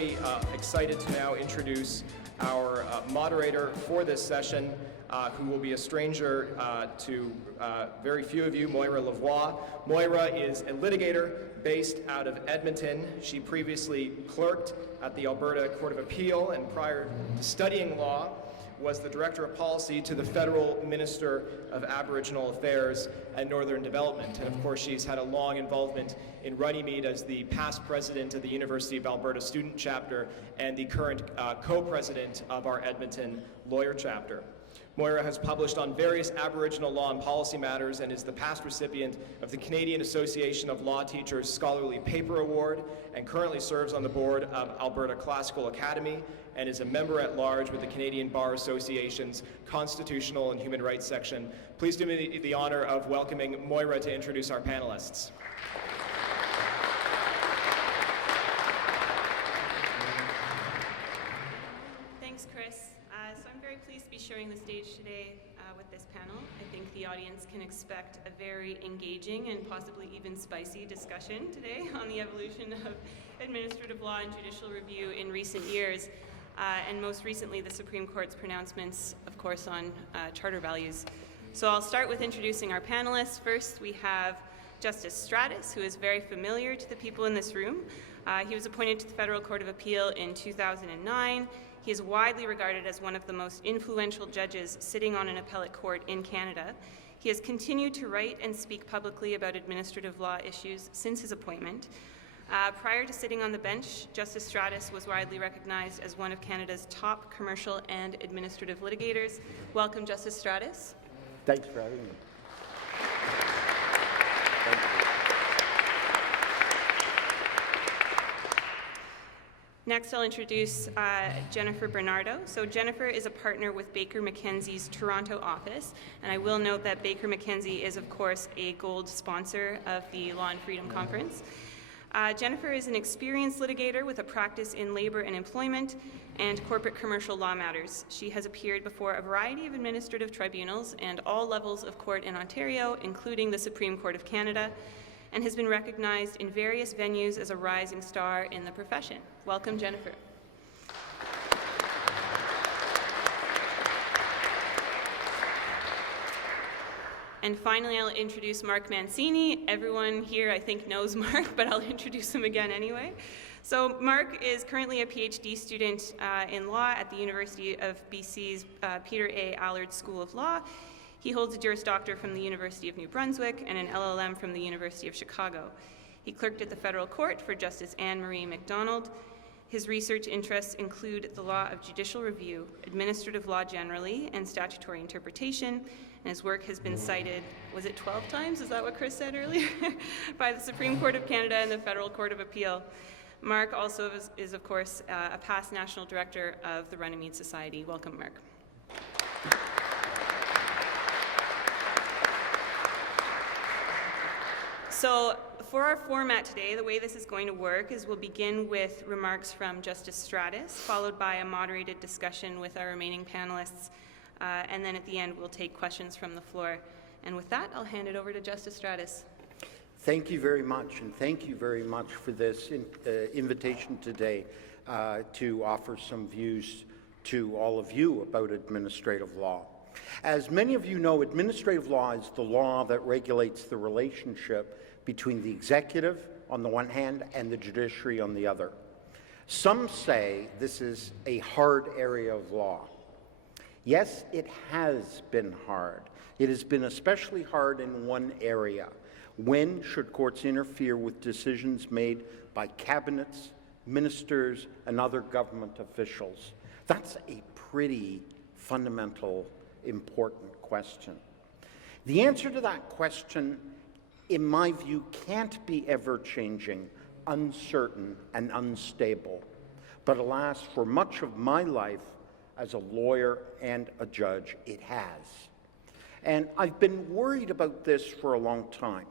very excited to now introduce our moderator for this session, who will be a stranger to very few of you, Moira Lavoie. Moira is a litigator based out of Edmonton. She previously clerked at the Alberta Court of Appeal, and prior to studying law, was the Director of Policy to the Federal Minister of Aboriginal Affairs and Northern Development. And of course, she's had a long involvement in Runnymede as the past president of the University of Alberta Student Chapter and the current co-president of our Edmonton Lawyer Chapter. Moira has published on various Aboriginal law and policy matters and is the past recipient of the Canadian Association of Law Teachers Scholarly Paper Award, and currently serves on the board of Alberta Classical Academy and is a member at large with the Canadian Bar Association's Constitutional and Human Rights section. Please do me the honor of welcoming Moira to introduce our panelists. Thanks, Chris. So I'm very pleased to be sharing the stage today with this panel. I think the audience can expect a very engaging and possibly even spicy discussion today on the evolution of administrative law and judicial review in recent years, and most recently the Supreme Court's pronouncements, of course, on charter values. So I'll start with introducing our panelists. First, we have Justice Stratas, who is very familiar to the people in this room. He was appointed to the Federal Court of Appeal in 2009. He is widely regarded as one of the most influential judges sitting on an appellate court in Canada. He has continued to write and speak publicly about administrative law issues since his appointment. Prior to sitting on the bench, Justice Stratas was widely recognized as one of Canada's top commercial and administrative litigators. Welcome, Justice Stratas. Thanks for having me. Thank you. Next, I'll introduce Jennifer Bernardo. So Jennifer is a partner with Baker McKenzie's Toronto office, and I will note that Baker McKenzie is, of course, a gold sponsor of the Law and Freedom Conference. Jennifer is an experienced litigator with a practice in labor and employment and corporate commercial law matters. She has appeared before a variety of administrative tribunals and all levels of court in Ontario, including the Supreme Court of Canada, and has been recognized in various venues as a rising star in the profession. Welcome, Jennifer. And finally, I'll introduce Mark Mancini. Everyone here, I think, knows Mark, but I'll introduce him again anyway. So Mark is currently a PhD student in law at the University of BC's Peter A. Allard School of Law. He holds a Juris Doctor from the University of New Brunswick and an LLM from the University of Chicago. He clerked at the Federal Court for Justice Anne Marie MacDonald. His research interests include the law of judicial review, administrative law generally, and statutory interpretation. And his work has been cited, was it 12 times? Is that what Chris said earlier? By the Supreme Court of Canada and the Federal Court of Appeal. Mark also is of course, a past national director of the Runnymede Society. Welcome, Mark. So for our format today, the way this is going to work is we'll begin with remarks from Justice Stratas, followed by a moderated discussion with our remaining panelists, and then at the end we'll take questions from the floor. And with that, I'll hand it over to Justice Stratas. Thank you very much, and thank you very much for this invitation today to offer some views to all of you about administrative law. As many of you know, administrative law is the law that regulates the relationship between the executive on the one hand and the judiciary on the other. Some say this is a hard area of law. Yes, it has been hard. It has been especially hard in one area. When should courts interfere with decisions made by cabinets, ministers, and other government officials? That's a pretty fundamental, important question. The answer to that question, in my view, can't be ever-changing, uncertain, and unstable. But alas, for much of my life as a lawyer and a judge, it has. And I've been worried about this for a long time.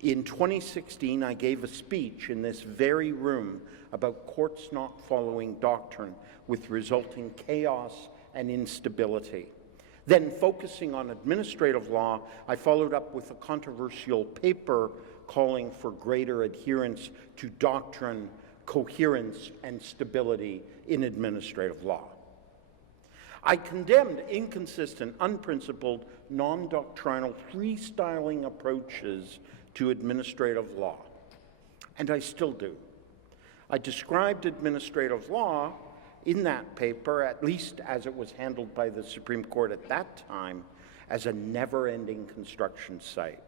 In 2016, I gave a speech in this very room about courts not following doctrine with resulting chaos and instability. Then, focusing on administrative law, I followed up with a controversial paper calling for greater adherence to doctrine, coherence, and stability in administrative law. I condemned inconsistent, unprincipled, non-doctrinal, freestyling approaches to administrative law, and I still do. I described administrative law in that paper, at least as it was handled by the Supreme Court at that time, as a never-ending construction site.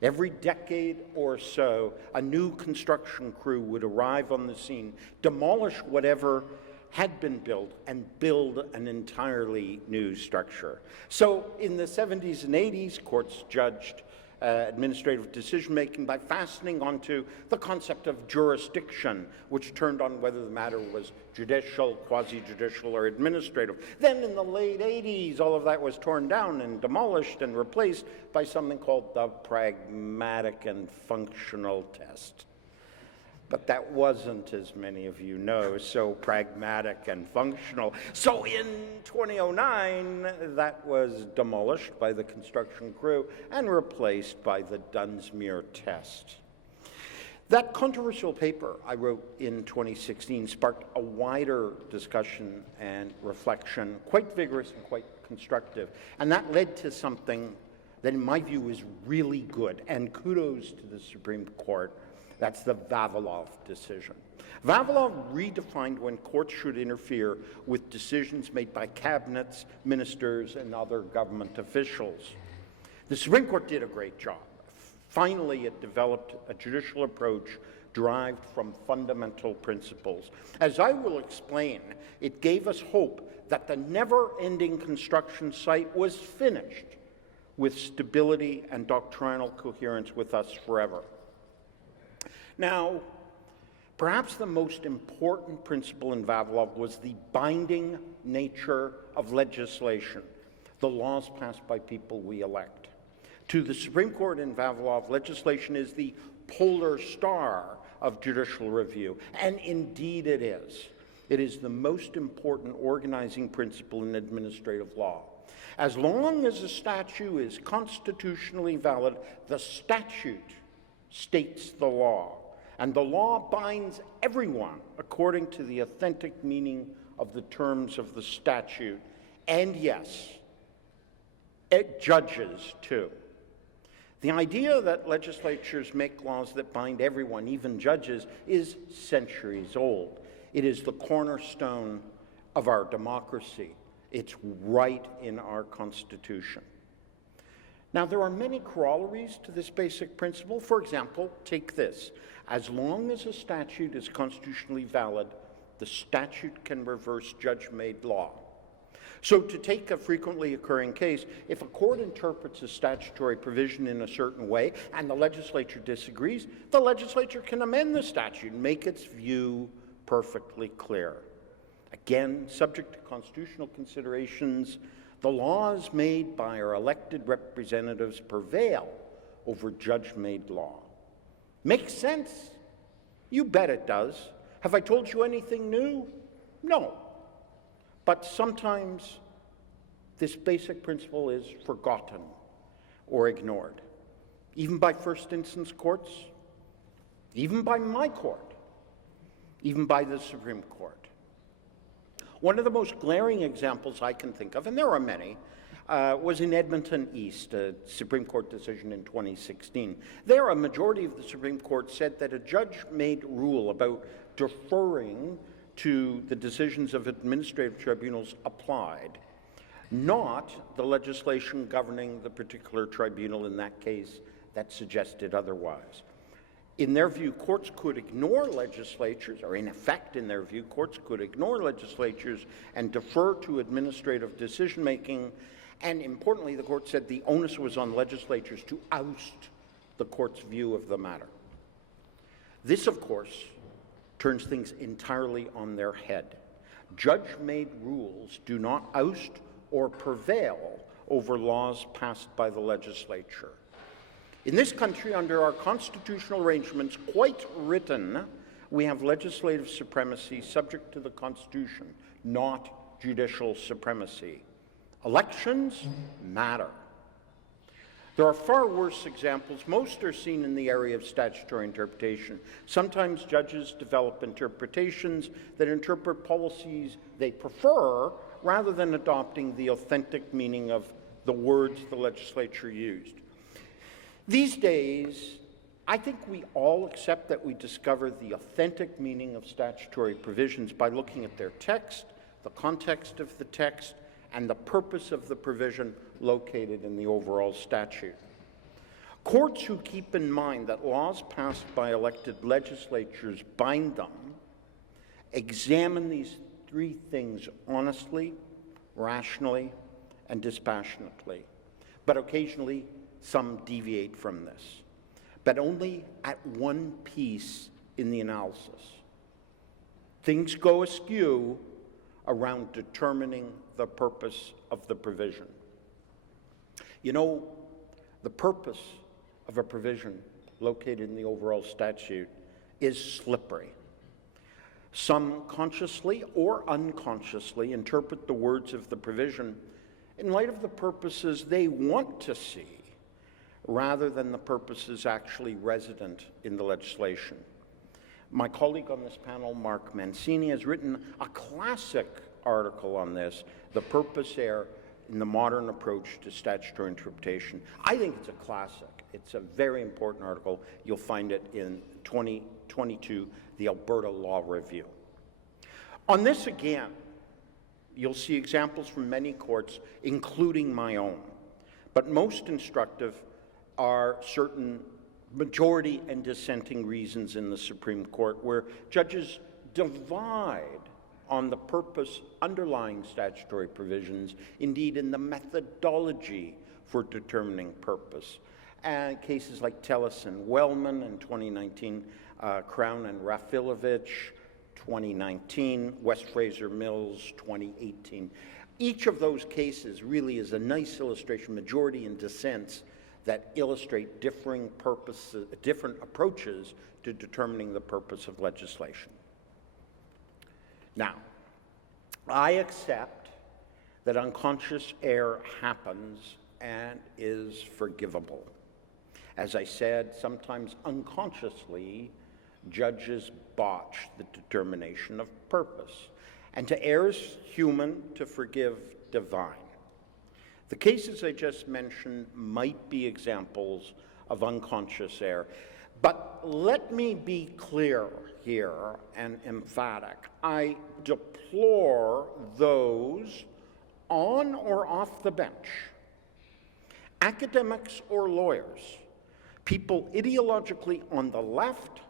Every decade or so, a new construction crew would arrive on the scene, demolish whatever had been built, and build an entirely new structure. So in the 70s and 80s, courts judged administrative decision-making by fastening onto the concept of jurisdiction, which turned on whether the matter was judicial, quasi-judicial, or administrative. Then in the late 80s, all of that was torn down and demolished and replaced by something called the pragmatic and functional test. But that wasn't, as many of you know, so pragmatic and functional. So in 2009, that was demolished by the construction crew and replaced by the Dunsmuir test. That controversial paper I wrote in 2016 sparked a wider discussion and reflection, quite vigorous and quite constructive. And that led to something that, in my view, is really good, and kudos to the Supreme Court. That's the Vavilov decision. Vavilov redefined when courts should interfere with decisions made by cabinets, ministers, and other government officials. The Supreme Court did a great job. Finally, it developed a judicial approach derived from fundamental principles. As I will explain, it gave us hope that the never-ending construction site was finished with stability and doctrinal coherence with us forever. Now, perhaps the most important principle in Vavilov was the binding nature of legislation, the laws passed by people we elect. To the Supreme Court in Vavilov, legislation is the polar star of judicial review, and indeed it is. It is the most important organizing principle in administrative law. As long as a statute is constitutionally valid, the statute states the law. And the law binds everyone according to the authentic meaning of the terms of the statute. And yes, it judges too. The idea that legislatures make laws that bind everyone, even judges, is centuries old. It is the cornerstone of our democracy. It's right in our Constitution. Now, there are many corollaries to this basic principle. For example, take this. As long as a statute is constitutionally valid, the statute can reverse judge-made law. So to take a frequently occurring case, if a court interprets a statutory provision in a certain way and the legislature disagrees, the legislature can amend the statute and make its view perfectly clear. Again, subject to constitutional considerations, the laws made by our elected representatives prevail over judge-made law. Makes sense? You bet it does. Have I told you anything new? No. But sometimes this basic principle is forgotten or ignored, even by first instance courts, even by my court, even by the Supreme Court. One of the most glaring examples I can think of, and there are many, was in Edmonton East, a Supreme Court decision in 2016. There, a majority of the Supreme Court said that a judge-made rule about deferring to the decisions of administrative tribunals applied, not the legislation governing the particular tribunal in that case that suggested otherwise. In their view, courts could ignore legislatures, or in effect, in their view, courts could ignore legislatures and defer to administrative decision-making. And importantly, the court said the onus was on legislatures to oust the court's view of the matter. This, of course, turns things entirely on their head. Judge-made rules do not oust or prevail over laws passed by the legislature. In this country, under our constitutional arrangements, quite written, we have legislative supremacy subject to the Constitution, not judicial supremacy. Elections matter. There are far worse examples. Most are seen in the area of statutory interpretation. Sometimes judges develop interpretations that interpret policies they prefer rather than adopting the authentic meaning of the words the legislature used. These days, I think we all accept that we discover the authentic meaning of statutory provisions by looking at their text, the context of the text, and the purpose of the provision located in the overall statute. Courts who keep in mind that laws passed by elected legislatures bind them examine these three things honestly, rationally, and dispassionately. But occasionally, some deviate from this, but only at one piece in the analysis. Things go askew around determining the purpose of the provision. You know, the purpose of a provision located in the overall statute is slippery. Some consciously or unconsciously interpret the words of the provision in light of the purposes they want to see, rather than the purposes actually resident in the legislation. My colleague on this panel, Mark Mancini, has written a classic article on this, The Purpose Error in the Modern Approach to Statutory Interpretation. I think it's a classic. It's a very important article. You'll find it in 2022, the Alberta Law Review. On this again, you'll see examples from many courts, including my own. But most instructive are certain majority and dissenting reasons in the Supreme Court where judges divide on the purpose underlying statutory provisions, indeed in the methodology for determining purpose. And cases like Tellis and Wellman in 2019, Crown and Rafilovich, 2019, West Fraser Mills, 2018. Each of those cases really is a nice illustration, majority and dissents, that illustrate differing purposes, different approaches to determining the purpose of legislation. Now, I accept that unconscious error happens and is forgivable. As I said, sometimes unconsciously, judges botch the determination of purpose. And to err is human, to forgive divine. The cases I just mentioned might be examples of unconscious error. But let me be clear here and emphatic. I deplore those on or off the bench, academics or lawyers, people ideologically on the left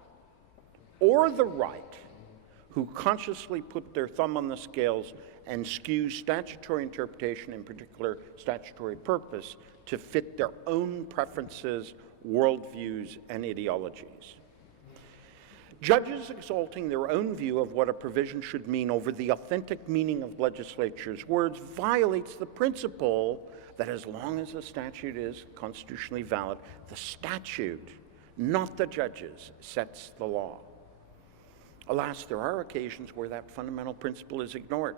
or the right, who consciously put their thumb on the scales and skew statutory interpretation, in particular statutory purpose, to fit their own preferences, worldviews, and ideologies. Judges exalting their own view of what a provision should mean over the authentic meaning of legislature's words violates the principle that as long as a statute is constitutionally valid, the statute, not the judges, sets the law. Alas, there are occasions where that fundamental principle is ignored.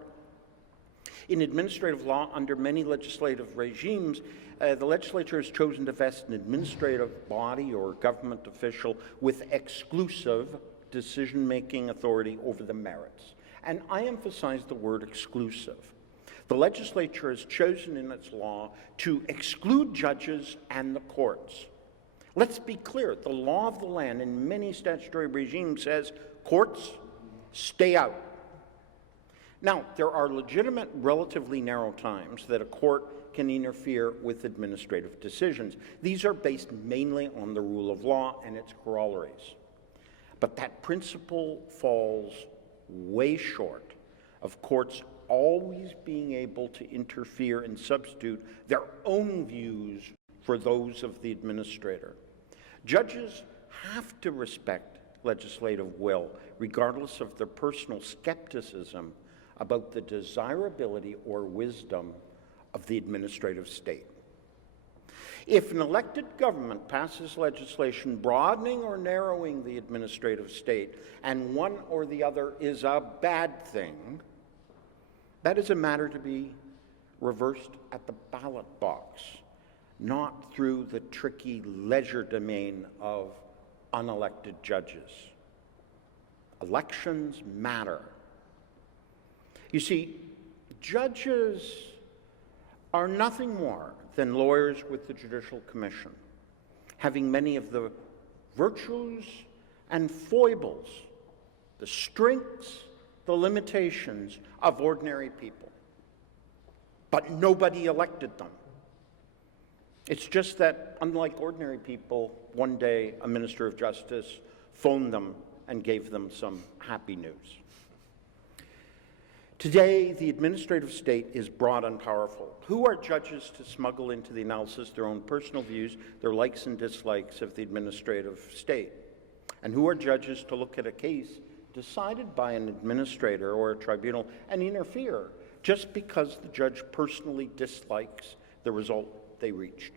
In administrative law, under many legislative regimes, the legislature has chosen to vest an administrative body or government official with exclusive decision-making authority over the merits. And I emphasize the word exclusive. The legislature has chosen in its law to exclude judges and the courts. Let's be clear, the law of the land in many statutory regimes says, courts, stay out. Now, there are legitimate, relatively narrow times that a court can interfere with administrative decisions. These are based mainly on the rule of law and its corollaries. But that principle falls way short of courts always being able to interfere and substitute their own views for those of the administrator. Judges have to respect legislative will, regardless of their personal skepticism about the desirability or wisdom of the administrative state. If an elected government passes legislation broadening or narrowing the administrative state, and one or the other is a bad thing, that is a matter to be reversed at the ballot box, not through the tricky legerdemain of unelected judges. Elections matter. You see, judges are nothing more than lawyers with the Judicial Commission, having many of the virtues and foibles, the strengths, the limitations of ordinary people. But nobody elected them. It's just that, unlike ordinary people, one day a minister of justice phoned them and gave them some happy news. Today, the administrative state is broad and powerful. Who are judges to smuggle into the analysis their own personal views, their likes and dislikes of the administrative state? And who are judges to look at a case decided by an administrator or a tribunal and interfere just because the judge personally dislikes the result they reached?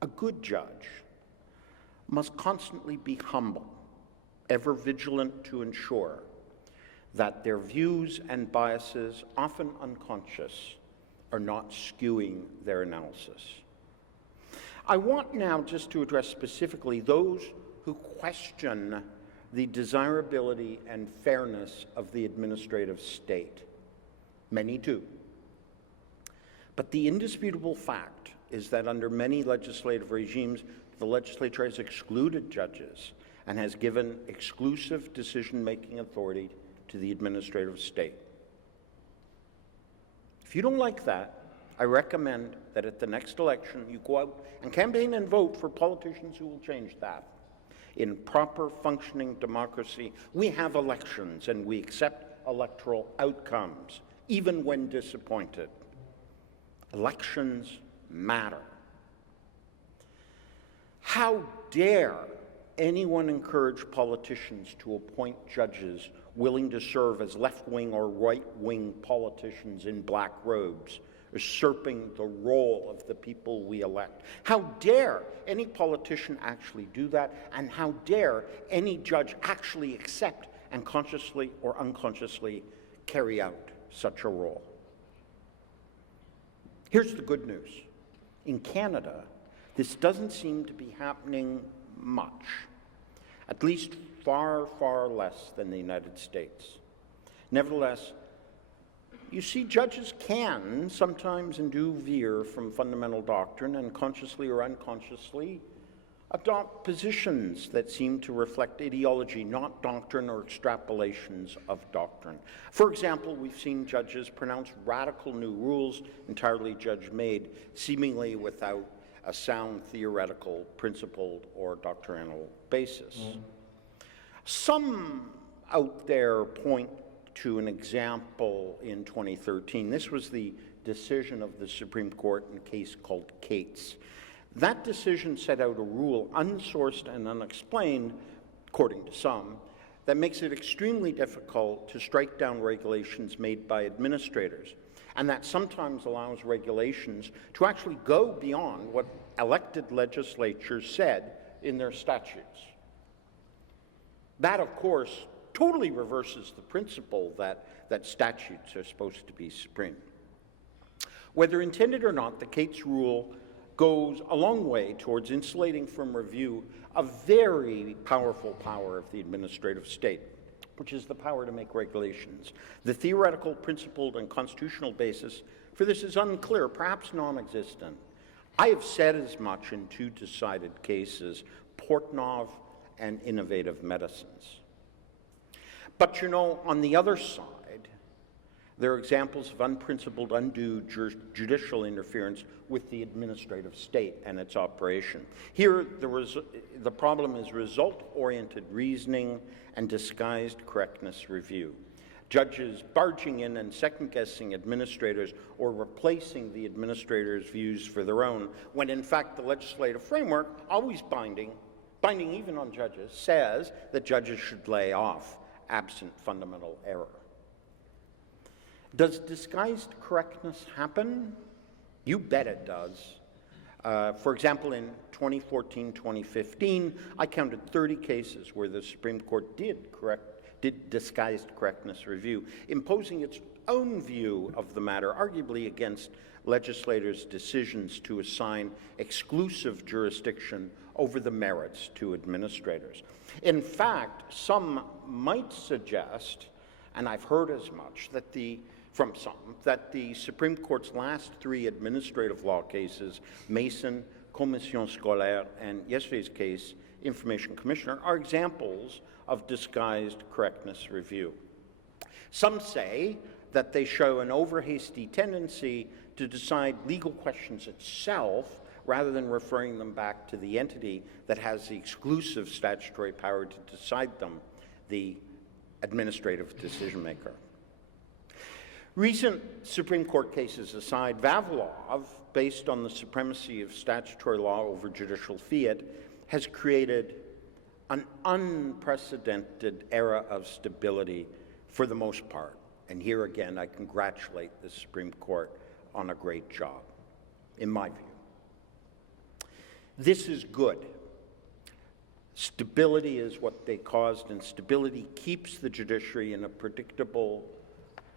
A good judge must constantly be humble, ever vigilant to ensure that their views and biases, often unconscious, are not skewing their analysis. I want now just to address specifically those who question the desirability and fairness of the administrative state. Many do. But the indisputable fact is that under many legislative regimes, the legislature has excluded judges and has given exclusive decision-making authority to the administrative state. If you don't like that, I recommend that at the next election you go out and campaign and vote for politicians who will change that. In proper functioning democracy, we have elections and we accept electoral outcomes, even when disappointed. Elections matter. How dare anyone encourage politicians to appoint judges willing to serve as left-wing or right-wing politicians in black robes, usurping the role of the people we elect? How dare any politician actually do that? And how dare any judge actually accept and consciously or unconsciously carry out such a role? Here's the good news. In Canada, this doesn't seem to be happening much, at least far, far less than the United States. Nevertheless, you see, judges can sometimes and do veer from fundamental doctrine and consciously or unconsciously adopt positions that seem to reflect ideology, not doctrine or extrapolations of doctrine. For example, we've seen judges pronounce radical new rules, entirely judge-made, seemingly without a sound theoretical, principled, or doctrinal basis. Some out there point to an example in 2013. This was the decision of the Supreme Court in a case called Cates. That decision set out a rule, unsourced and unexplained, according to some, that makes it extremely difficult to strike down regulations made by administrators, and that sometimes allows regulations to actually go beyond what elected legislatures said in their statutes. That, of course, totally reverses the principle that statutes are supposed to be supreme. Whether intended or not, the Cates rule goes a long way towards insulating from review a very powerful power of the administrative state, which is the power to make regulations. The theoretical, principled, and constitutional basis for this is unclear, perhaps non-existent. I have said as much in two decided cases, Portnov and Innovative Medicines. But you know, on the other side, there are examples of unprincipled, undue judicial interference with the administrative state and its operation. Here, the problem is result-oriented reasoning and disguised correctness review. Judges barging in and second-guessing administrators or replacing the administrators' views for their own, when in fact the legislative framework, always binding even on judges, says that judges should lay off absent fundamental error. Does disguised correctness happen? You bet it does. For example, in 2014-2015, I counted 30 cases where the Supreme Court did disguised correctness review, imposing its own view of the matter, arguably against legislators' decisions to assign exclusive jurisdiction over the merits to administrators. In fact, some might suggest, and I've heard as much, from some, that the Supreme Court's last 3 administrative law cases, Mason, Commission Scolaire, and yesterday's case, Information Commissioner, are examples of disguised correctness review. Some say that they show an over-hasty tendency to decide legal questions itself rather than referring them back to the entity that has the exclusive statutory power to decide them, the administrative decision maker. Recent Supreme Court cases aside, Vavilov, based on the supremacy of statutory law over judicial fiat, has created an unprecedented era of stability for the most part. And here again, I congratulate the Supreme Court on a great job, in my view. This is good. Stability is what they caused, and stability keeps the judiciary in a predictable,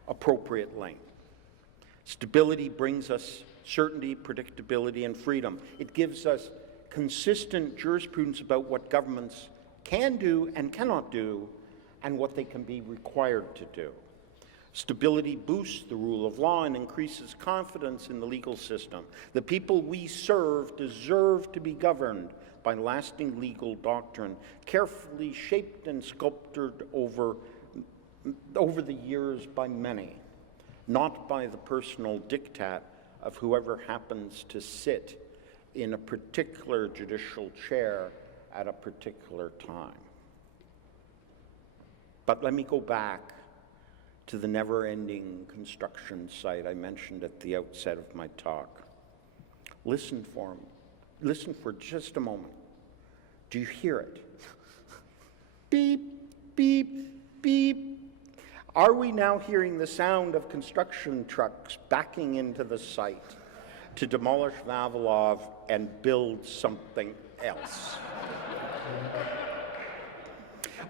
appropriate lane. Stability brings us certainty, predictability, and freedom. It gives us consistent jurisprudence about what governments can do and cannot do, and what they can be required to do. Stability boosts the rule of law and increases confidence in the legal system. The people we serve deserve to be governed by lasting legal doctrine, carefully shaped and sculpted over the years by many, not by the personal diktat of whoever happens to sit in a particular judicial chair at a particular time. But let me go back to the never-ending construction site I mentioned at the outset of my talk. Listen for just a moment. Do you hear it? Beep, beep, beep. Are we now hearing the sound of construction trucks backing into the site to demolish Vavilov and build something else?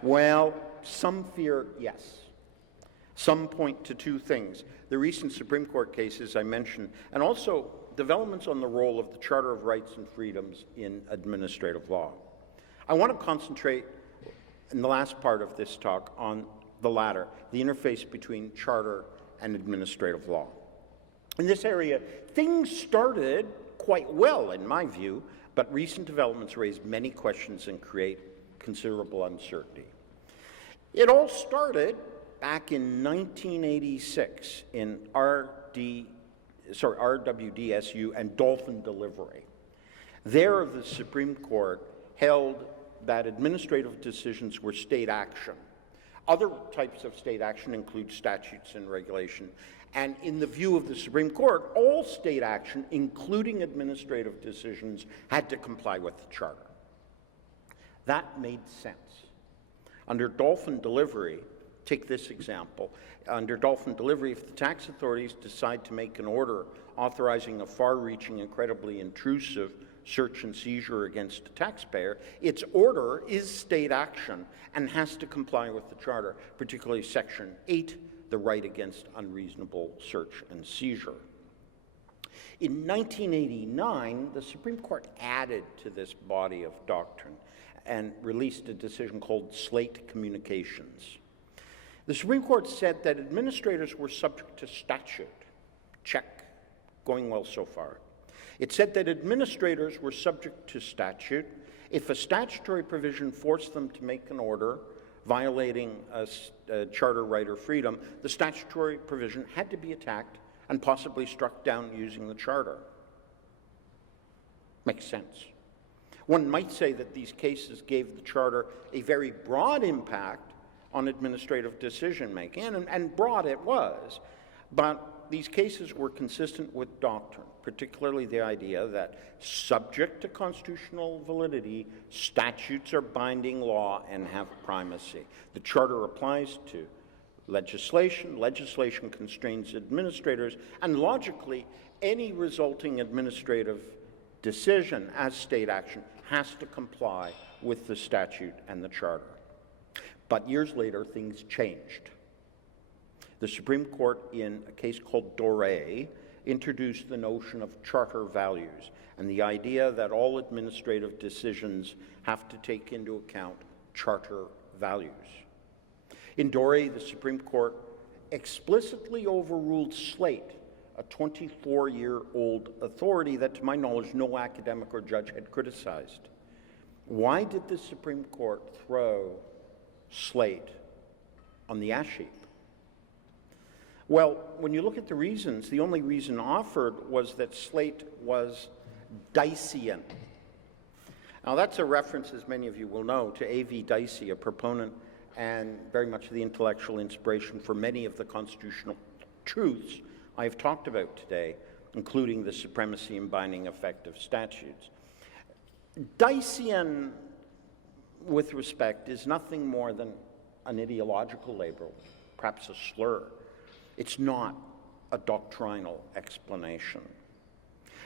Well, some fear yes. Some point to 2 things: the recent Supreme Court cases I mentioned, and also developments on the role of the Charter of Rights and Freedoms in administrative law. I want to concentrate in the last part of this talk on the latter, the interface between charter and administrative law. In this area, things started quite well, in my view, but recent developments raise many questions and create considerable uncertainty. It all started back in 1986 in RWDSU and Dolphin Delivery. There, the Supreme Court held that administrative decisions were state action. Other types of state action include statutes and regulation. And in the view of the Supreme Court, all state action, including administrative decisions, had to comply with the Charter. That made sense. Under Dolphin Delivery, take this example. Under Dolphin Delivery, if the tax authorities decide to make an order authorizing a far-reaching, incredibly intrusive search and seizure against a taxpayer, its order is state action and has to comply with the Charter, particularly Section 8, the right against unreasonable search and seizure. In 1989, the Supreme Court added to this body of doctrine and released a decision called Slate Communications. The Supreme Court said that administrators were subject to statute. Check. Going well so far. It said that administrators were subject to statute if a statutory provision forced them to make an order violating a charter right or freedom. The statutory provision had to be attacked and possibly struck down using the Charter. Makes sense. One might say that these cases gave the Charter a very broad impact on administrative decision-making, and broad it was, but these cases were consistent with doctrine, particularly the idea that, subject to constitutional validity, statutes are binding law and have primacy. The Charter applies to legislation, legislation constrains administrators, and logically, any resulting administrative decision as state action has to comply with the statute and the Charter. But years later, things changed. The Supreme Court, in a case called Doré, introduced the notion of charter values and the idea that all administrative decisions have to take into account charter values. In Doré, the Supreme Court explicitly overruled Slate, a 24-year-old authority that, to my knowledge, no academic or judge had criticized. Why did the Supreme Court throw Slate on the ash heap? Well, when you look at the reasons, the only reason offered was that Slate was Diceian. Now, that's a reference, as many of you will know, to A.V. Dicey, a proponent and very much the intellectual inspiration for many of the constitutional truths I've talked about today, including the supremacy and binding effect of statutes. Diceian, with respect, is nothing more than an ideological label, perhaps a slur. It's not a doctrinal explanation.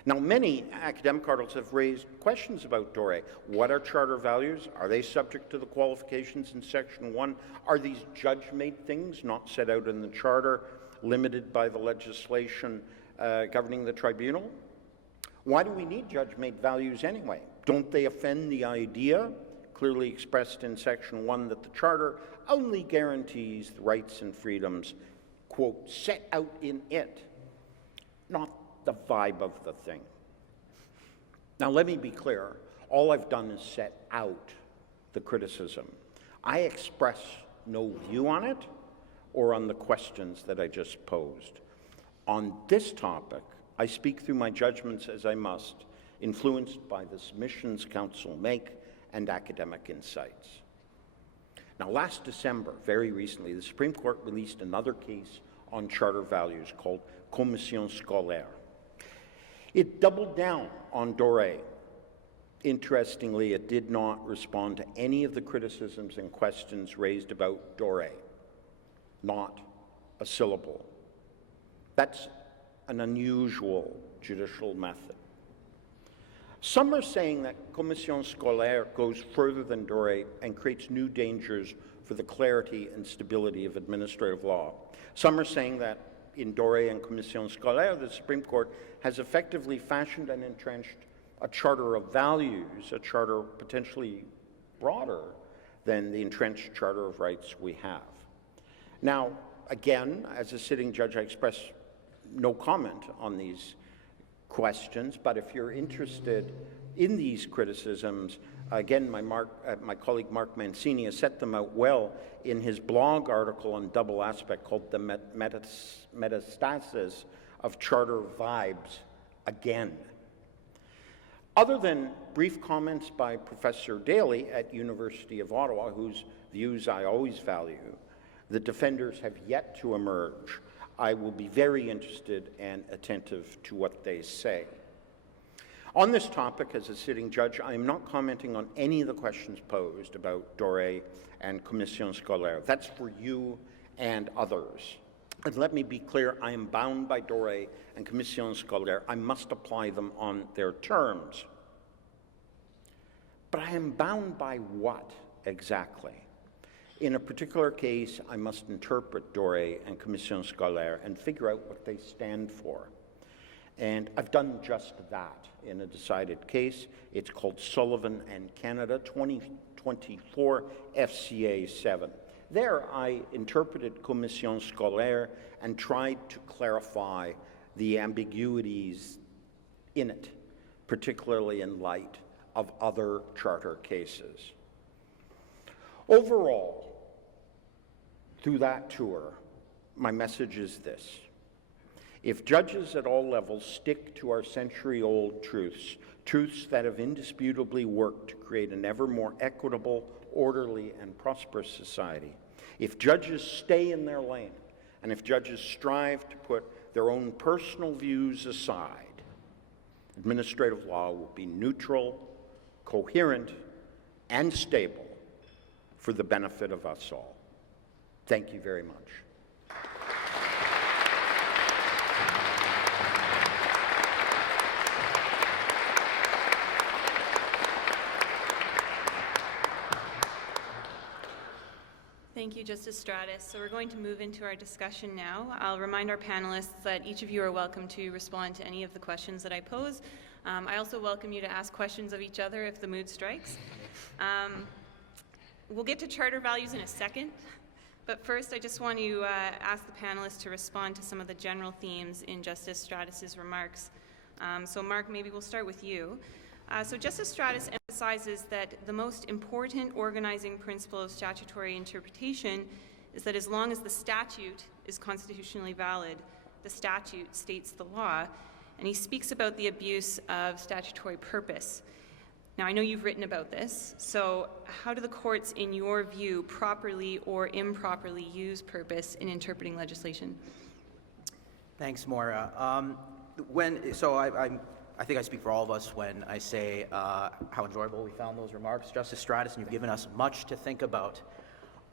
Now, many academic articles have raised questions about Doré. What are charter values? Are they subject to the qualifications in Section 1? Are these judge-made things not set out in the Charter, limited by the legislation governing the tribunal? Why do we need judge-made values anyway? Don't they offend the idea, clearly expressed in Section 1, that the Charter only guarantees the rights and freedoms, quote, set out in it, not the vibe of the thing? Now, let me be clear. All I've done is set out the criticism. I express no view on it or on the questions that I just posed. On this topic, I speak through my judgments as I must, influenced by the submissions counsel make and academic insights. Now, last December, very recently, the Supreme Court released another case on charter values called Commission Scolaire. It doubled down on Doré. Interestingly, it did not respond to any of the criticisms and questions raised about Doré. Not a syllable. That's an unusual judicial method. Some are saying that Commission Scolaire goes further than Doré and creates new dangers for the clarity and stability of administrative law. Some are saying that in Doré and Commission Scolaire, the Supreme Court has effectively fashioned and entrenched a charter of values, a charter potentially broader than the entrenched charter of rights we have. Now, again, as a sitting judge, I express no comment on these questions, but if you're interested in these criticisms, again, my colleague Mark Mancini has set them out well in his blog article on double aspect called The Metastasis of Charter Vibes Again. Other than brief comments by Professor Daly at University of Ottawa, whose views I always value, the defenders have yet to emerge. I will be very interested and attentive to what they say. On this topic, as a sitting judge, I am not commenting on any of the questions posed about Doré and Commission Scolaire. That's for you and others. And let me be clear, I am bound by Doré and Commission Scolaire. I must apply them on their terms. But I am bound by what exactly? In a particular case, I must interpret Doré and Commission Scolaire and figure out what they stand for. And I've done just that in a decided case. It's called Sullivan and Canada, 2024 FCA 7. There, I interpreted Commission Scolaire and tried to clarify the ambiguities in it, particularly in light of other charter cases. Overall, through that tour, my message is this. If judges at all levels stick to our century-old truths, truths that have indisputably worked to create an ever more equitable, orderly, and prosperous society, if judges stay in their lane, and if judges strive to put their own personal views aside, administrative law will be neutral, coherent, and stable for the benefit of us all. Thank you very much. Thank you, Justice Stratas. So we're going to move into our discussion now. I'll remind our panelists that each of you are welcome to respond to any of the questions that I pose. I also welcome you to ask questions of each other if the mood strikes. We'll get to charter values in a second, but first I just want to ask the panelists to respond to some of the general themes in Justice Stratas's remarks. So Mark, maybe we'll start with you. So Justice Stratas emphasizes that the most important organizing principle of statutory interpretation is that as long as the statute is constitutionally valid, the statute states the law, and he speaks about the abuse of statutory purpose. Now, I know you've written about this, so how do the courts, in your view, properly or improperly use purpose in interpreting legislation? Thanks, Moira. I think I speak for all of us when I say how enjoyable we found those remarks, Justice Stratas, and you've given us much to think about.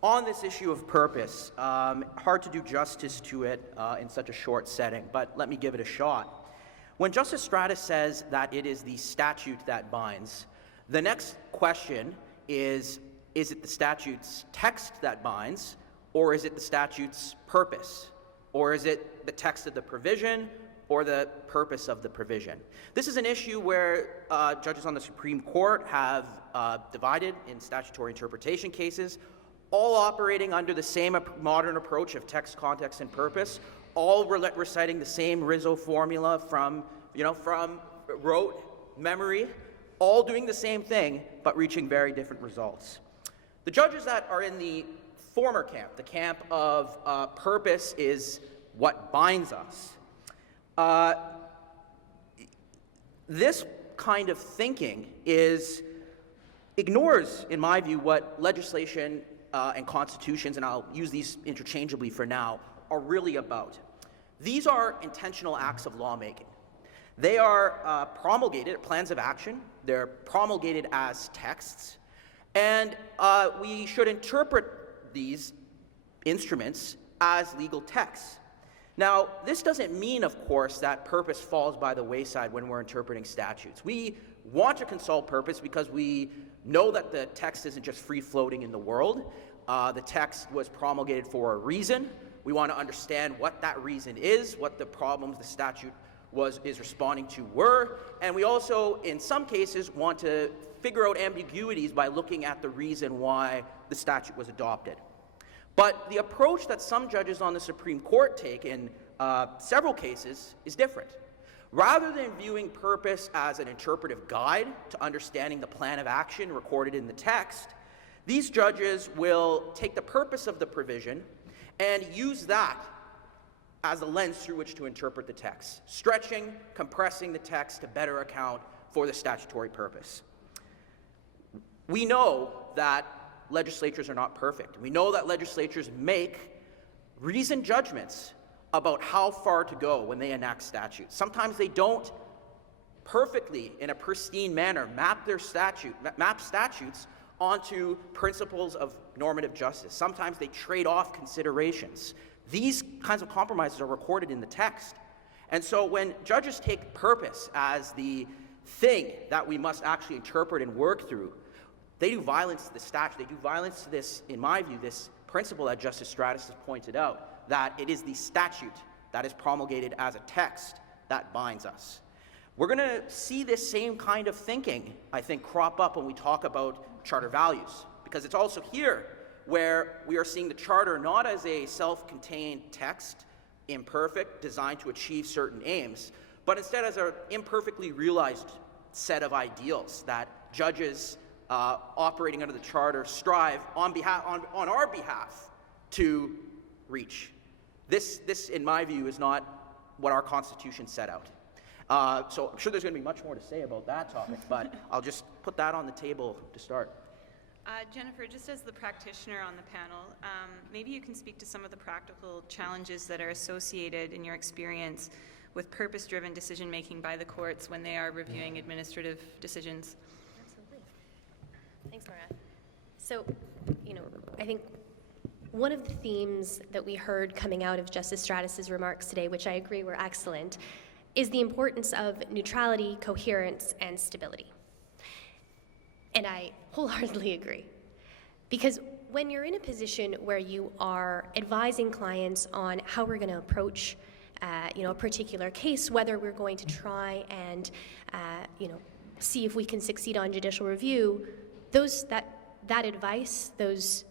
On this issue of purpose, hard to do justice to it in such a short setting, but let me give it a shot. When Justice Stratas says that it is the statute that binds, the next question is it the statute's text that binds, or is it the statute's purpose? Or is it the text of the provision, or the purpose of the provision? This is an issue where judges on the Supreme Court have divided in statutory interpretation cases, all operating under the same modern approach of text, context, and purpose, all reciting the same Rizzo formula from rote memory, all doing the same thing, but reaching very different results. The judges that are in the former camp, the camp of purpose is what binds us, this kind of thinking ignores, in my view, what legislation and constitutions, and I'll use these interchangeably for now, are really about. These are intentional acts of lawmaking. They are promulgated, plans of action. They're promulgated as texts. And we should interpret these instruments as legal texts. Now, this doesn't mean, of course, that purpose falls by the wayside when we're interpreting statutes. We want to consult purpose because we know that the text isn't just free-floating in the world. The text was promulgated for a reason. We want to understand what that reason is, what the problems the statute is responding to were, and we also, in some cases, want to figure out ambiguities by looking at the reason why the statute was adopted. But the approach that some judges on the Supreme Court take in several cases is different. Rather than viewing purpose as an interpretive guide to understanding the plan of action recorded in the text, these judges will take the purpose of the provision and use that as a lens through which to interpret the text, stretching, compressing the text to better account for the statutory purpose. We know that legislatures are not perfect. We know that legislatures make reasoned judgments about how far to go when they enact statutes. Sometimes they don't perfectly, in a pristine manner, map statutes onto principles of normative justice. Sometimes they trade off considerations. These kinds of compromises are recorded in the text. And so when judges take purpose as the thing that we must actually interpret and work through, they do violence to the statute. They do violence to this, in my view, this principle that Justice Stratas has pointed out, that it is the statute that is promulgated as a text that binds us. We're going to see this same kind of thinking, I think, crop up when we talk about charter values, because it's also here where we are seeing the charter not as a self-contained text, imperfect, designed to achieve certain aims, but instead as an imperfectly realized set of ideals that judges operating under the charter strive on our behalf to reach. This, in my view, is not what our Constitution set out. So I'm sure there's going to be much more to say about that topic, but I'll just put that on the table to start. Jennifer, just as the practitioner on the panel, maybe you can speak to some of the practical challenges that are associated in your experience with purpose-driven decision-making by the courts when they are reviewing administrative decisions. Absolutely. Thanks, Maura. So, I think one of the themes that we heard coming out of Justice Stratas' remarks today, which I agree were excellent, is the importance of neutrality, coherence, and stability. And I wholeheartedly agree. Because when you're in a position where you are advising clients on how we're going to approach a particular case, whether we're going to try and see if we can succeed on judicial review, that advice, those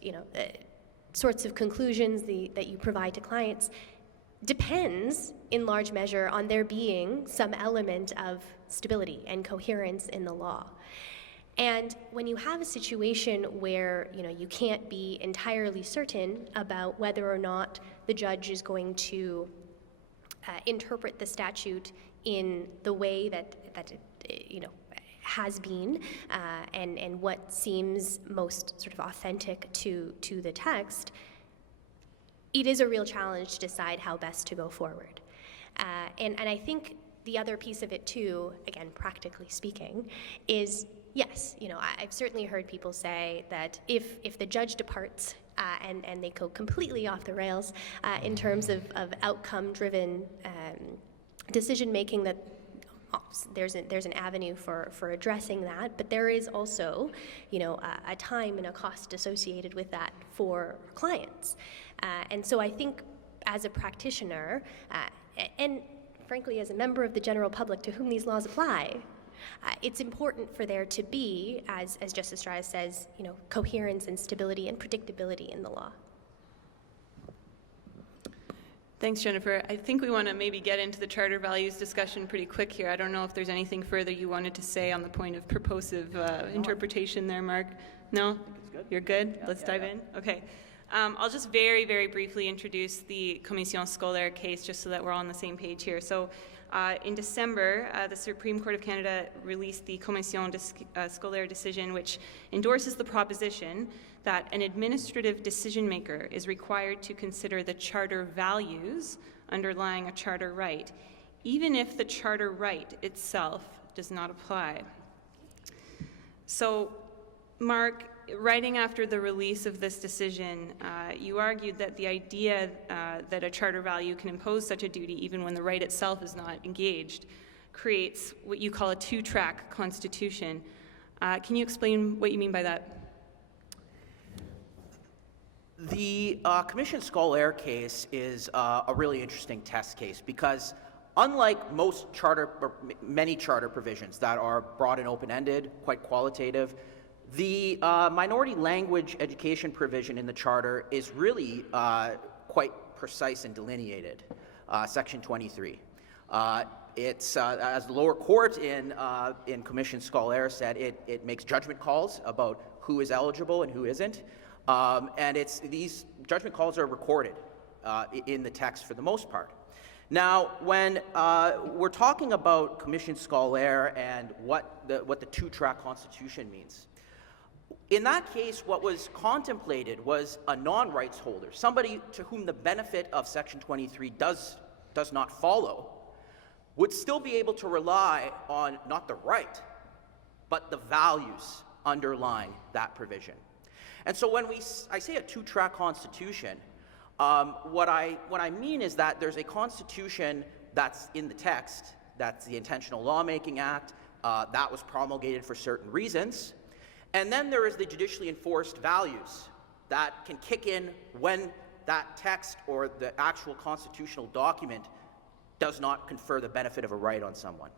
sorts of conclusions that you provide to clients depends in large measure on there being some element of stability and coherence in the law. And when you have a situation where you can't be entirely certain about whether or not the judge is going to interpret the statute in the way that it has been, and what seems most sort of authentic to the text, it is a real challenge to decide how best to go forward. And I think the other piece of it too, again, practically speaking, is yes, I've certainly heard people say that if the judge departs and they go completely off the rails in terms of outcome-driven decision-making, that there's an avenue for addressing that, but there is also, a time and a cost associated with that for clients. And so I think as a practitioner, and frankly as a member of the general public to whom these laws apply, it's important for there to be, as Justice Stratas says, coherence and stability and predictability in the law. Thanks, Jennifer. I think we want to maybe get into the charter values discussion pretty quick here. I don't know if there's anything further you wanted to say on the point of purposive interpretation there, Mark. No? You're good? Yeah, Let's dive in? Okay. I'll just very, very briefly introduce the Commission Scolaire case just so that we're all on the same page here. So in December, the Supreme Court of Canada released the Commission Scolaire decision, which endorses the proposition that an administrative decision maker is required to consider the charter values underlying a charter right, even if the charter right itself does not apply. So, Mark, writing after the release of this decision, you argued that the idea that a charter value can impose such a duty even when the right itself is not engaged creates what you call a two-track constitution. Can you explain what you mean by that? The Commission Scolaire case is a really interesting test case because unlike most charter, or many charter provisions that are broad and open-ended, quite qualitative, the minority language education provision in the charter is really quite precise and delineated, Section 23. It's, as the lower court in Commission Scolaire said, it makes judgment calls about who is eligible and who isn't. And these judgment calls are recorded in the text for the most part. Now, when we're talking about Commission Scolaire and what the two-track constitution means, in that case, what was contemplated was a non-rights holder, somebody to whom the benefit of Section 23 does not follow, would still be able to rely on not the right, but the values underlying that provision. And so when I say a two-track constitution, what I mean is that there's a constitution that's in the text, that's the Intentional Lawmaking Act, that was promulgated for certain reasons, and then there is the judicially enforced values that can kick in when that text or the actual constitutional document does not confer the benefit of a right on someone.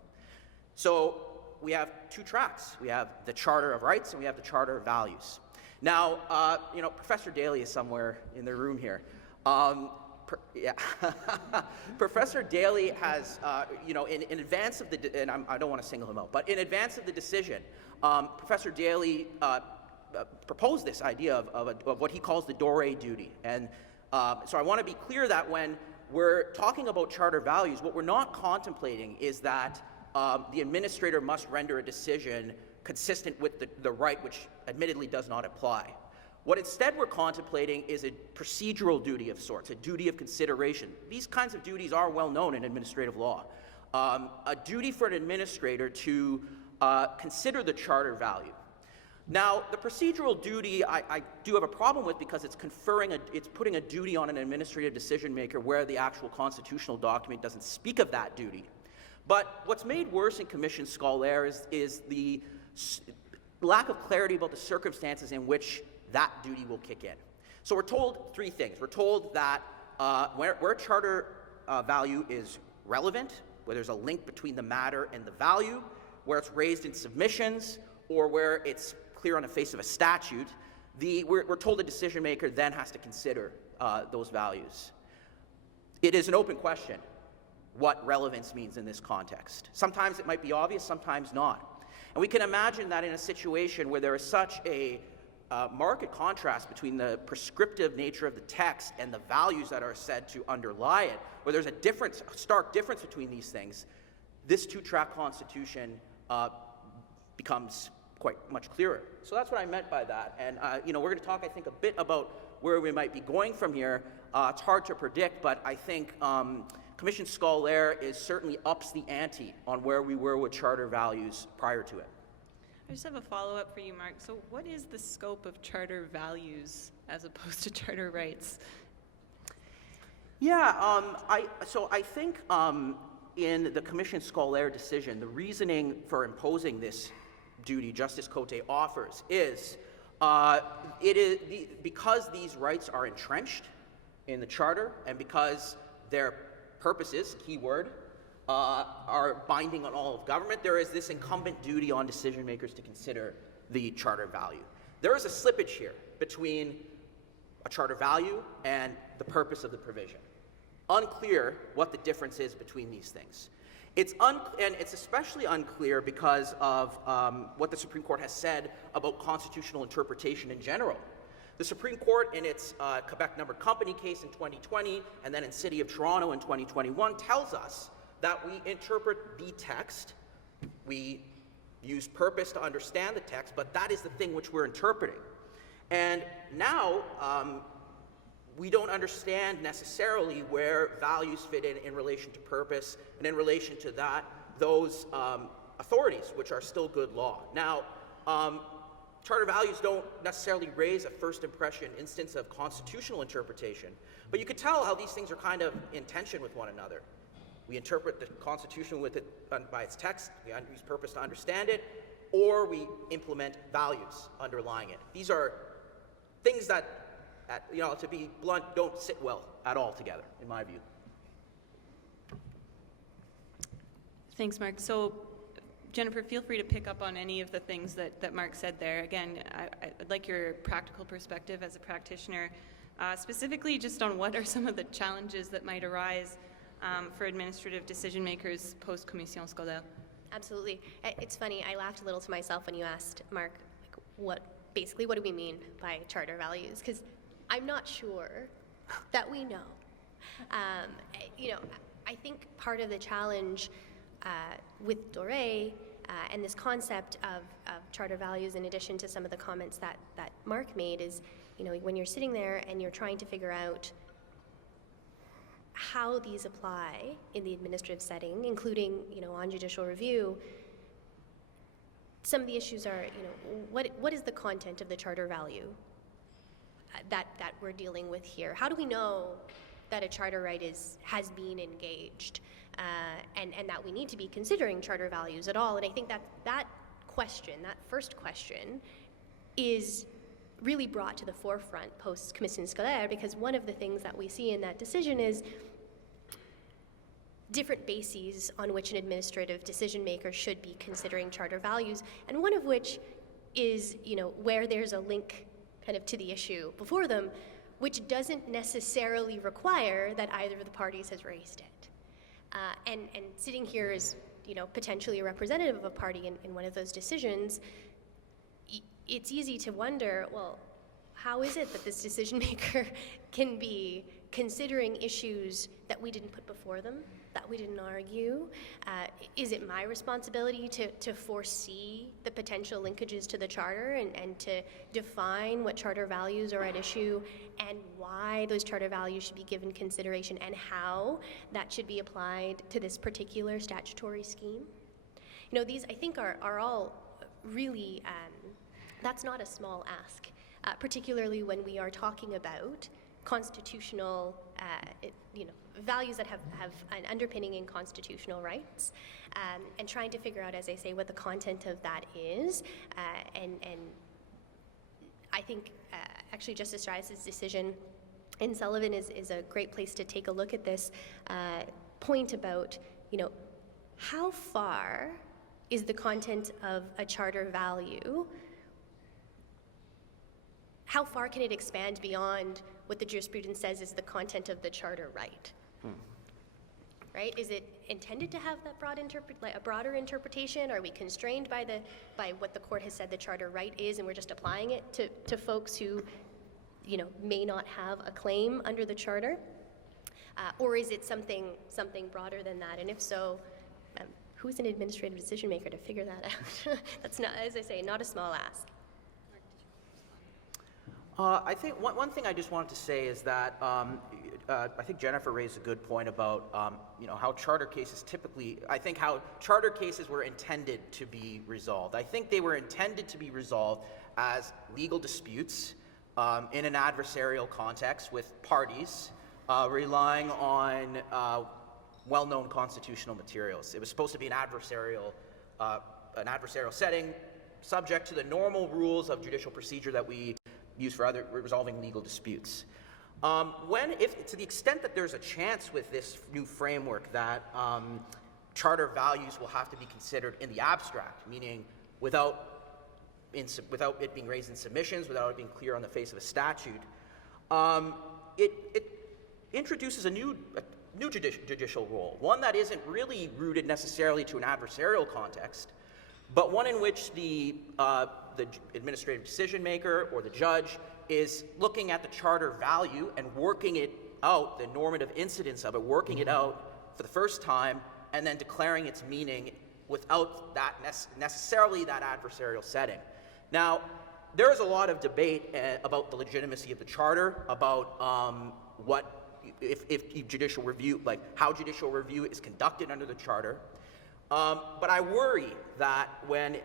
So we have two tracks. We have the Charter of Rights and we have the Charter of Values. Now, Professor Daly is somewhere in the room here. Professor Daly has, in advance of the, and I don't want to single him out, but in advance of the decision, Professor Daly proposed this idea of what he calls the Doré duty. And so I want to be clear that when we're talking about charter values, what we're not contemplating is that the administrator must render a decision consistent with the right, which admittedly does not apply. What instead we're contemplating is a procedural duty of sorts, a duty of consideration. These kinds of duties are well known in administrative law. A duty for an administrator to consider the charter value. Now, the procedural duty I do have a problem with because it's putting a duty on an administrative decision maker where the actual constitutional document doesn't speak of that duty. But what's made worse in Commission Scolaire is the lack of clarity about the circumstances in which that duty will kick in. So we're told three things. We're told that where charter value is relevant, where there's a link between the matter and the value, where it's raised in submissions, or where it's clear on the face of a statute, we're told the decision maker then has to consider those values. It is an open question what relevance means in this context. Sometimes it might be obvious, sometimes not. And we can imagine that in a situation where there is such a marked contrast between the prescriptive nature of the text and the values that are said to underlie it, where there's a stark difference between these things, this two-track constitution becomes quite much clearer. So that's what I meant by that. And we're going to talk, I think, a bit about where we might be going from here. It's hard to predict, but I think Commission Scolaire certainly ups the ante on where we were with charter values prior to it. I just have a follow-up for you, Mark. So what is the scope of charter values as opposed to charter rights? Yeah, I think in the Commission Scolaire decision, the reasoning for imposing this duty Justice Cote offers is because these rights are entrenched in the Charter and because their purposes, keyword, are binding on all of government, there is this incumbent duty on decision makers to consider the Charter value. There is a slippage here between a Charter value and the purpose of the provision. Unclear what the difference is between these things. And it's especially unclear because of what the Supreme Court has said about constitutional interpretation in general. The Supreme Court, in its Quebec Numbered Company case in 2020, and then in City of Toronto in 2021, tells us that we interpret the text, we use purpose to understand the text, but that is the thing which we're interpreting. And now, we don't understand necessarily where values fit in relation to purpose and in relation to those authorities, which are still good law. Now, charter values don't necessarily raise a first impression instance of constitutional interpretation, but you could tell how these things are kind of in tension with one another. We interpret the Constitution by its text, we use purpose to understand it, or we implement values underlying it. These are things that, to be blunt, don't sit well at all together, in my view. Thanks, Mark. So, Jennifer, feel free to pick up on any of the things that Mark said there. Again, I'd like your practical perspective as a practitioner, specifically just on what are some of the challenges that might arise for administrative decision makers post-Commission Scolaire. Absolutely. It's funny, I laughed a little to myself when you asked, Mark, what do we mean by charter values? Because I'm not sure that we know. I think part of the challenge with Doré and this concept of charter values, in addition to some of the comments that Mark made, is, when you're sitting there and you're trying to figure out how these apply in the administrative setting, including, on judicial review, some of the issues are, what is the content of the charter value that we're dealing with here? How do we know that a charter right has been engaged, and that we need to be considering charter values at all? And I think that first question, is really brought to the forefront post-Commission Scolaire, because one of the things that we see in that decision is different bases on which an administrative decision maker should be considering charter values, and one of which is, where there's a link kind of to the issue before them, which doesn't necessarily require that either of the parties has raised it. And sitting here as, potentially a representative of a party in one of those decisions, it's easy to wonder, well, how is it that this decision maker can be considering issues that we didn't put before them, that we didn't argue? Is it my responsibility to foresee the potential linkages to the charter and to define what charter values are at issue and why those charter values should be given consideration and how that should be applied to this particular statutory scheme? These, I think, are all really, that's not a small ask, particularly when we are talking about constitutional, values that have an underpinning in constitutional rights, and trying to figure out, as I say, what the content of that is. And I think actually Justice Stratas' decision in Sullivan is a great place to take a look at this point about, how far is the content of a charter value, how far can it expand beyond what the jurisprudence says is the content of the charter right? Right? Is it intended to have that a broader interpretation? Are we constrained by what the court has said the charter right is, and we're just applying it to folks who, may not have a claim under the charter? Or is it something broader than that? And if so, who's an administrative decision maker to figure that out? That's not, as I say, not a small ask. I think one thing I just wanted to say is that I think Jennifer raised a good point about how charter cases how charter cases were intended to be resolved. I think they were intended to be resolved as legal disputes in an adversarial context with parties relying on well-known constitutional materials. It was supposed to be an adversarial setting, subject to the normal rules of judicial procedure that we use for resolving legal disputes. To the extent that there's a chance with this new framework that charter values will have to be considered in the abstract, meaning without it being raised in submissions, without it being clear on the face of a statute, it introduces a new judicial role, one that isn't really rooted necessarily to an adversarial context, but one in which the administrative decision maker or the judge is looking at the charter value and working it out, the normative incidence of it, working it out for the first time, and then declaring its meaning without that necessarily that adversarial setting. Now, there is a lot of debate about the legitimacy of the charter, about if judicial review, like how judicial review is conducted under the charter. But I worry that when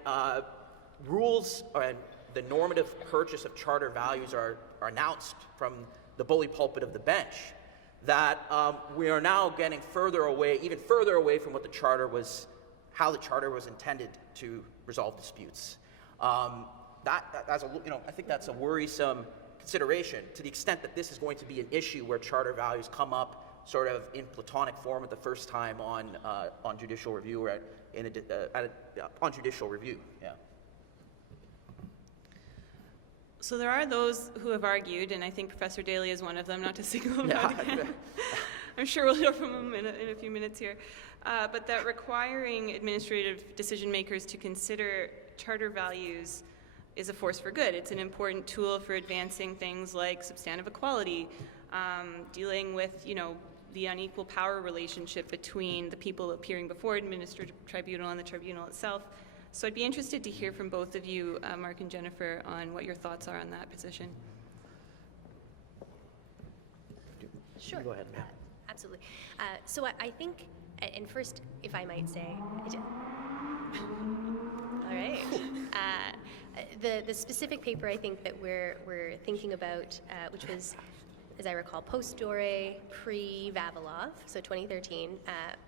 rules and the normative purchase of charter values are announced from the bully pulpit of the bench, that we are now getting even further away from what how the charter was intended to resolve disputes. I think that's a worrisome consideration to the extent that this is going to be an issue where charter values come up sort of in platonic form at the first time on judicial review or on judicial review. Yeah. So there are those who have argued, and I think Professor Daly is one of them, not to single him out again. I'm sure we'll hear from him in a few minutes here. But that requiring administrative decision makers to consider charter values is a force for good. It's an important tool for advancing things like substantive equality, dealing with, the unequal power relationship between the people appearing before administrative tribunal and the tribunal itself. So I'd be interested to hear from both of you, Mark and Jennifer, on what your thoughts are on that position. Sure. Go ahead. Absolutely. So I think, and first, if I might say, all right. The specific paper I think that we're thinking about, which was, as I recall, post-Dore, pre-Vavilov, so 2013,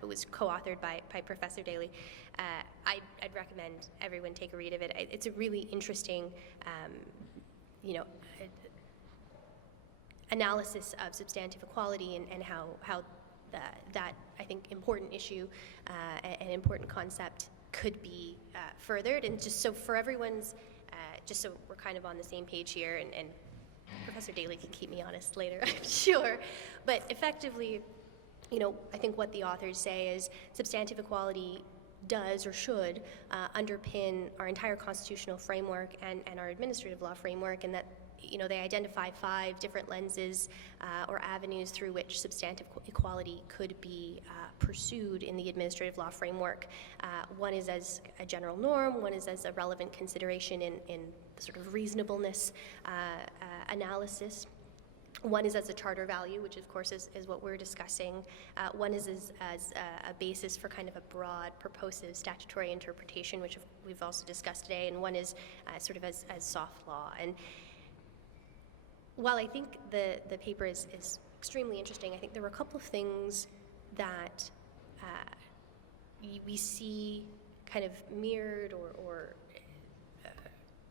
it was co-authored by Professor Daly. I'd recommend everyone take a read of it. It's a really interesting, analysis of substantive equality and how that I think important issue, an important concept could be furthered. And just so for everyone's, just so we're kind of on the same page here, and Professor Daly can keep me honest later, I'm sure. But effectively, I think what the authors say is substantive equality does or should underpin our entire constitutional framework and our administrative law framework, and that they identify 5 different lenses or avenues through which substantive equality could be pursued in the administrative law framework. One is as a general norm, one is as a relevant consideration in the sort of reasonableness analysis. One is as a charter value, which of course is what we're discussing. One is as a basis for kind of a broad purposive statutory interpretation, which we've also discussed today, and one is sort of as soft law. And while I think the paper is extremely interesting, I think there were a couple of things that we see kind of mirrored or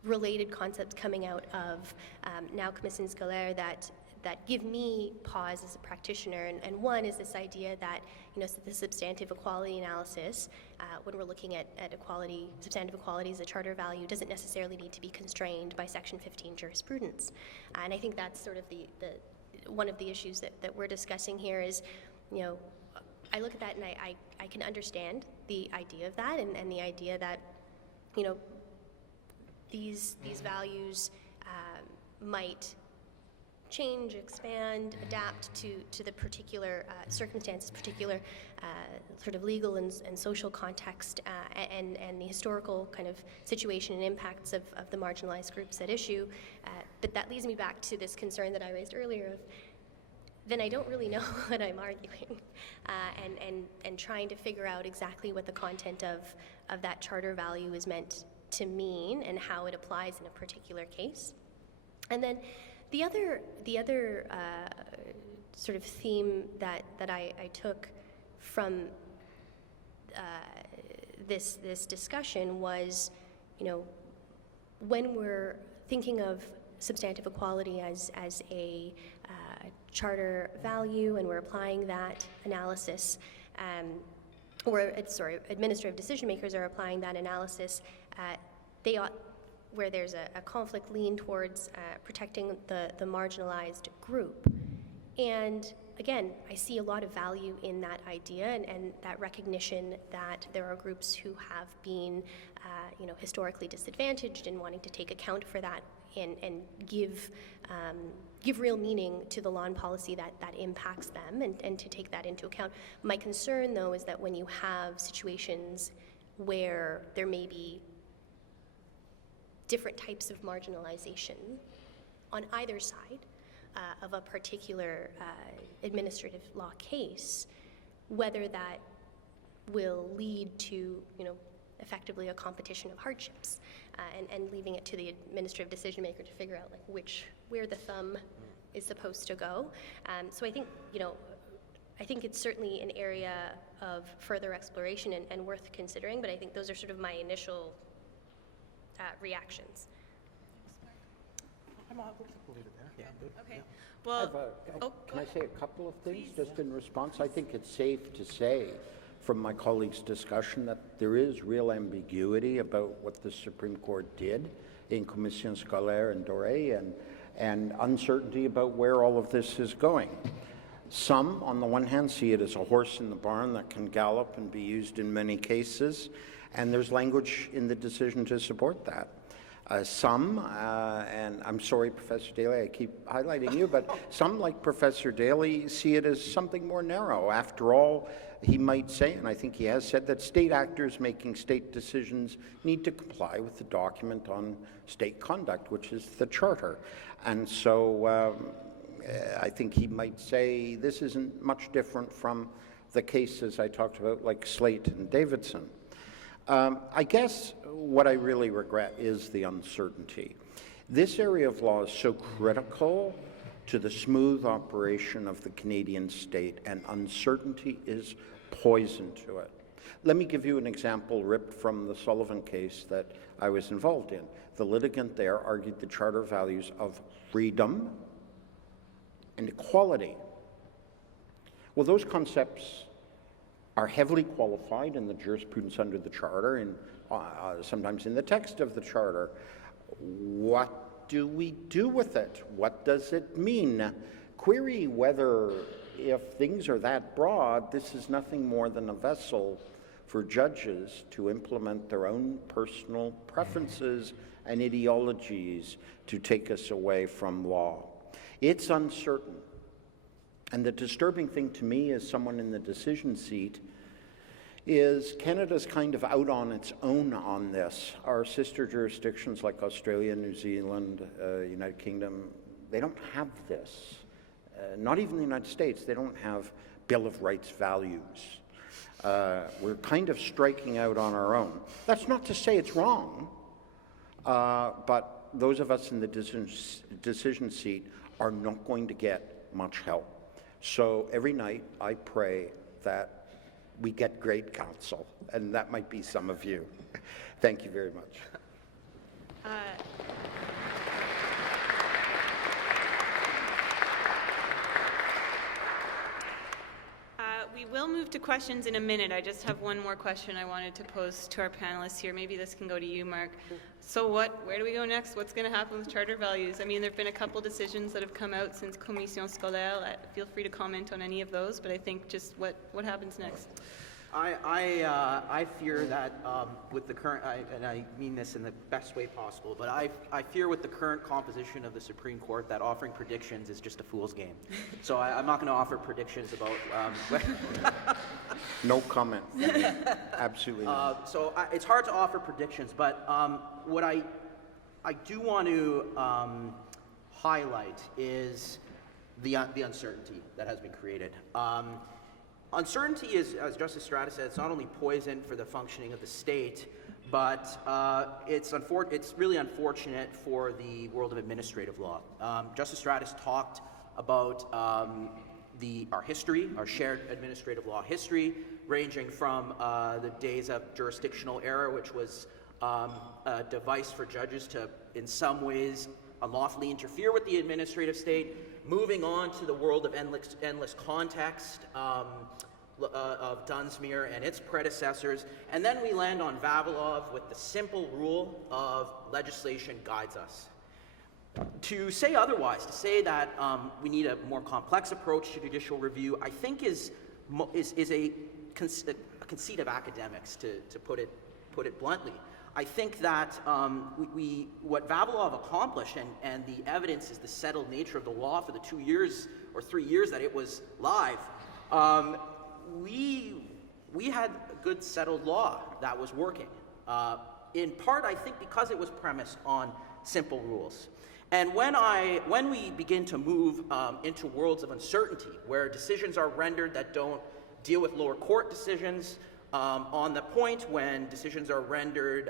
related concepts coming out of now commission scolaire that give me pause as a practitioner, and one is this idea that, the substantive equality analysis, when we're looking at equality, substantive equality as a charter value, doesn't necessarily need to be constrained by Section 15 jurisprudence. And I think that's sort of the one of the issues that we're discussing here is, I look at that and I can understand the idea of that, and the idea that, these values might change, expand, adapt to the particular circumstances, particular sort of legal and social context, and the historical kind of situation and impacts of the marginalized groups at issue. But that leads me back to this concern that I raised earlier of, then I don't really know what I'm arguing, and trying to figure out exactly what the content of that charter value is meant to mean and how it applies in a particular case. And then the other sort of theme that I took from this discussion was, when we're thinking of substantive equality as a charter value, and we're applying that analysis, administrative decision makers are applying that analysis, they ought, where there's a conflict, lean towards protecting the marginalized group. And again, I see a lot of value in that idea, and that recognition that there are groups who have been historically disadvantaged, and wanting to take account for that and give real meaning to the law and policy that impacts them, and to take that into account. My concern, though, is that when you have situations where there may be different types of marginalization on either side of a particular administrative law case, whether that will lead to, effectively a competition of hardships, and leaving it to the administrative decision maker to figure out where the thumb is supposed to go. So I think, I think it's certainly an area of further exploration and worth considering, but I think those are sort of my initial reactions. We'll leave it there. Yeah. Okay. Well, can I say a couple of things just in response? I think it's safe to say from my colleagues' discussion that there is real ambiguity about what the Supreme Court did in Commission Scolaire and Doré, and uncertainty about where all of this is going. Some, on the one hand, see it as a horse in the barn that can gallop and be used in many cases, and there's language in the decision to support that. Some, and I'm sorry, Professor Daly, I keep highlighting you, but some, like Professor Daly, see it as something more narrow. After all, he might say, and I think he has said, that state actors making state decisions need to comply with the document on state conduct, which is the Charter. And so I think he might say this isn't much different from the cases I talked about, like Slate and Davidson. I guess what I really regret is the uncertainty. This area of law is so critical to the smooth operation of the Canadian state, and uncertainty is poison to it. Let me give you an example ripped from the Sullivan case that I was involved in. The litigant there argued the charter values of freedom and equality. Well, those concepts are heavily qualified in the jurisprudence under the Charter, and sometimes in the text of the Charter. What do we do with it? What does it mean? Query whether, if things are that broad, this is nothing more than a vessel for judges to implement their own personal preferences and ideologies to take us away from law. It's uncertain. And the disturbing thing to me as someone in the decision seat is Canada's kind of out on its own on this. Our sister jurisdictions like Australia, New Zealand, United Kingdom, they don't have this. Not even the United States, they don't have Bill of Rights values. We're kind of striking out on our own. That's not to say it's wrong, but those of us in the decision seat are not going to get much help. So every night I pray that we get great counsel, and that might be some of you. Thank you very much. We will move to questions in a minute. I just have one more question I wanted to pose to our panelists here. Maybe this can go to you, Mark. So where do we go next? What's going to happen with charter values? I mean, there have been a couple decisions that have come out since Commission Scolaire. Feel free to comment on any of those, but I think just what happens next? I fear that with the current, and I mean this in the best way possible, but I fear with the current composition of the Supreme Court that offering predictions is just a fool's game. So I'm not going to offer predictions about. No comment. Absolutely not. So it's hard to offer predictions, but what I do want to highlight is the uncertainty that has been created. Uncertainty is, as Justice Stratas said, it's not only poison for the functioning of the state, but it's really unfortunate for the world of administrative law. Justice Stratas talked about our history, our shared administrative law history, ranging from the days of jurisdictional error, which was a device for judges to, in some ways, unlawfully interfere with the administrative state, moving on to the world of endless context, of Dunsmuir and its predecessors, and then we land on Vavilov with the simple rule of legislation guides us. To say otherwise, to say that we need a more complex approach to judicial review, I think is a conceit of academics, to put it bluntly. I think that what Vavilov accomplished, and the evidence is the settled nature of the law for the 2 years or 3 years that it was live. We had a good settled law that was working, in part, I think, because it was premised on simple rules. And when we begin to move into worlds of uncertainty, where decisions are rendered that don't deal with lower court decisions, on the point when decisions are rendered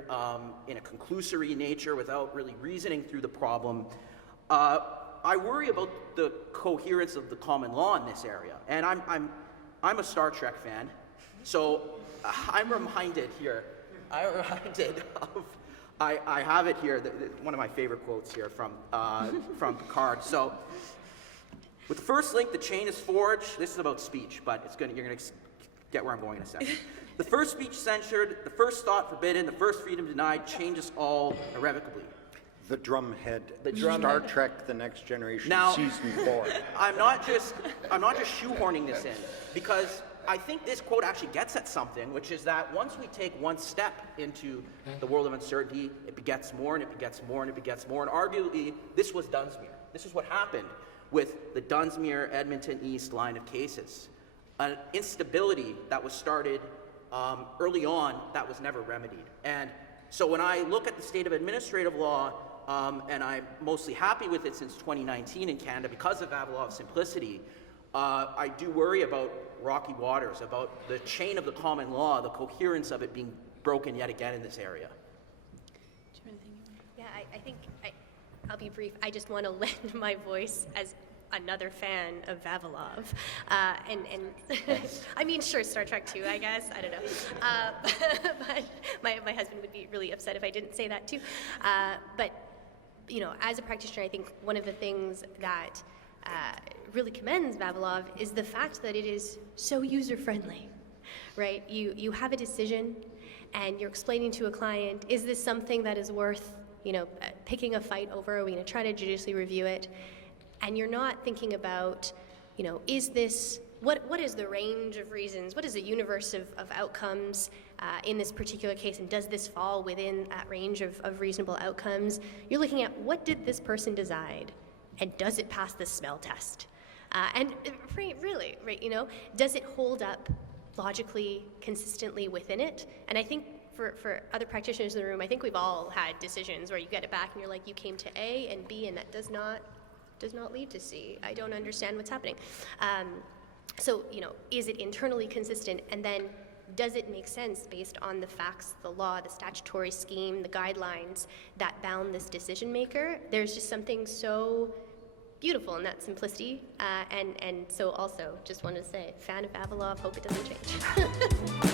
in a conclusory nature without really reasoning through the problem, I worry about the coherence of the common law in this area. And I'm a Star Trek fan, so I'm reminded of, I have it here, one of my favorite quotes here from Picard. So, with the first link, the chain is forged. This is about speech, but you're going to get where I'm going in a second. The first speech censured, the first thought forbidden, the first freedom denied, changes all irrevocably. The drumhead. Star Trek: The Next Generation, now, Season 4. I'm not just shoehorning this in, because I think this quote actually gets at something, which is that once we take one step into the world of uncertainty, it begets more, and it begets more, and it begets more. And arguably, this was Dunsmuir. This is what happened with the Dunsmuir, Edmonton East line of cases. An instability that was started early on that was never remedied. And so when I look at the state of administrative law, and I'm mostly happy with it since 2019 in Canada because of Vavilov's simplicity, I do worry about rocky waters, about the chain of the common law, the coherence of it being broken yet again in this area. Yeah, I think I'll be brief. I just want to lend my voice as another fan of Vavilov. I mean, sure, Star Trek too, I guess. I don't know. But my husband would be really upset if I didn't say that too. But, you know, as a practitioner, I think one of the things that really commends Vavilov is the fact that it is so user-friendly, right? You have a decision and you're explaining to a client, is this something that is worth, you know, picking a fight over? Are we going to try to judicially review it? And you're not thinking about, you know, is this, what is the range of reasons? What is the universe of outcomes in this particular case? And does this fall within that range of reasonable outcomes? You're looking at what did this person decide? And does it pass the smell test? And really, right, you know, does it hold up logically, consistently within it? And I think for other practitioners in the room, I think we've all had decisions where you get it back and you're like, you came to A and B and that does not lead to C. I don't understand what's happening. So, you know, is it internally consistent? And then does it make sense based on the facts, the law, the statutory scheme, the guidelines that bound this decision maker? There's just something so beautiful in that simplicity. And so also just wanted to say, fan of Vavilov, hope it doesn't change.